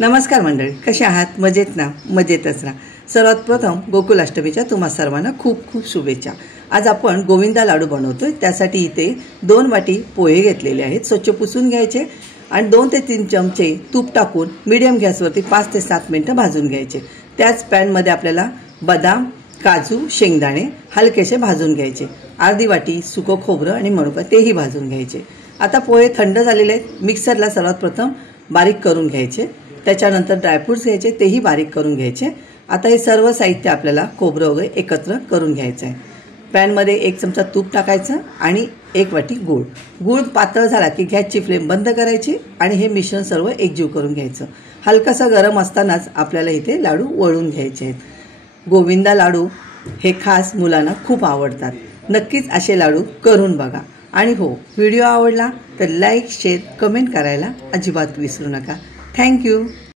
नमस्कार मंडळी, कसे आहात? मजेत ना? मजेतच राहा। सर्वात प्रथम गोकुलाष्टमीच्या तुम्हा सर्वांना खूप खूप शुभेच्छा। आज आपण गोविंदा लाडू बनवतोय। त्यासाठी इथे 2 वाटी पोहे घेतलेले आहेत, स्वच्छ पुसून घ्यायचे आणि 2 ते 3 चमचे तूप टाकून मीडियम गॅसवरती 5 ते 7 मिनिटं भाजून घ्यायचे। त्याच पॅनमध्ये आपल्याला बदाम, काजू, शेंगदाणे हलकेसे भाजून घ्यायचे। अर्धी वाटी सुकं खोबरं आणि मनुका तेही भाजून घ्यायचे। आता पोहे थंड झालेले आहेत, मिक्सरला सर्वात प्रथम बारीक करून घ्यायचे। त्याच्यानंतर ड्रायफ्रूट्स घ्यायचे, तेही बारीक करून घ्यायचे। आता हे सर्व साहित्य आपल्याला खोबरं वगैरे एकत्र करून घ्यायचं आहे। पॅनमध्ये 1 चमचा तूप टाकायचं आणि 1 वाटी गूळ। गूळ पातळ झाला की गॅसची फ्लेम बंद करायची आणि हे मिश्रण सर्व एकजीव करून घ्यायचं। हलकासा गरम असतानाच आपल्याला इथे लाडू वळून घ्यायचे आहेत। गोविंदा लाडू हे खास मुलांना खूप आवडतात। नक्कीच असे लाडू करून बघा। आणि हो, व्हिडिओ आवडला तर लाईक, शेअर, कमेंट करायला अजिबात विसरू नका। Thank you.